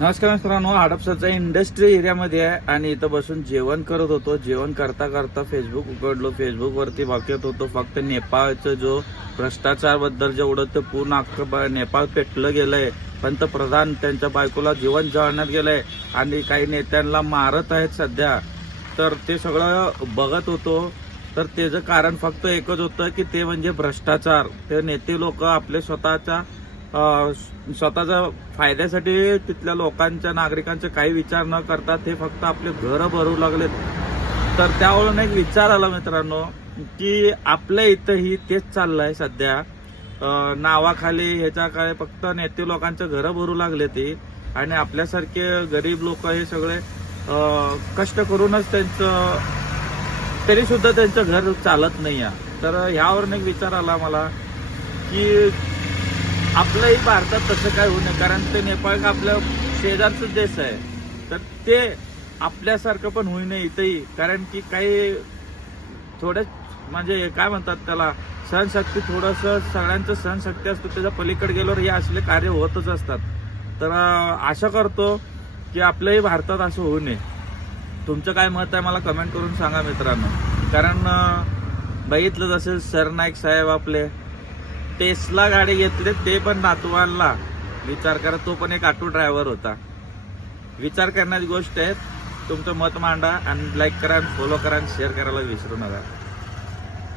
नमस्कार मित्रांनो, हडपसरच्या इंडस्ट्री एरियामध्ये आहे आणि इथं बसून जेवण करत होतो. जेवण करता करता फेसबुक उघडलो. फेसबुकवरती बघत होतो फक्त नेपाळचं जो भ्रष्टाचार बद्दल जेवढं ते पूर्ण अख्खं नेपाळ पेटलं गेलंय. पंतप्रधान त्यांच्या बायकोला जीवन जाळण्यात गेलंय आणि काही नेत्यांना मारत आहेत सध्या. तर ते सगळं बघत होतो. तर त्याचं कारण फक्त एकच होतं की ते म्हणजे भ्रष्टाचार. ते नेते लोक आपले स्वतःच्या फायद्यासाठी तिथल्या लोकांच्या नागरिकांचे काही विचार न करता ते फक्त आपले घरं भरू लागलेत. तर त्यावरून एक विचार आला मित्रांनो की आपल्या इथंही तेच चाललंय सध्या. नावाखाली ह्याच्या काय फक्त नेते लोकांचं घरं भरू लागले ते आणि आपल्यासारखे गरीब लोक हे सगळे कष्ट करूनच त्यांचं तरी सुद्धा त्यांचं घर चालत नाही आहे. तर ह्यावरून एक विचार आला मला की आपल्याही भारतात तसं काय होऊ नये, कारण ते नेपाळ का आपल्या शेजारचं देश आहे. तर ते आपल्यासारखं पण होऊ नये इथंही, कारण की काही थोडं म्हणजे काय म्हणतात त्याला सहनशक्ती, थोडंसं सगळ्यांचं सहनशक्ती असतं, त्याच्या पलीकडे गेल्यावर हे असले कार्य होतच असतात. तर आशा करतो की आपल्याही भारतात असं होऊ नये. तुमचं काय मत आहे मला कमेंट करून सांगा मित्रांनो. कारण बघितलं असेल सरनाईक साहेब आपले टेस्ला गाडी घेतले, ते पण नातवांना विचार करा. तो पण एक ऑटो ड्रायव्हर होता. विचार करण्याची गोष्ट आहे. तुमचं मत मांडा आणि लाईक करा, फॉलो करा आणि शेअर करायला विसरू नका.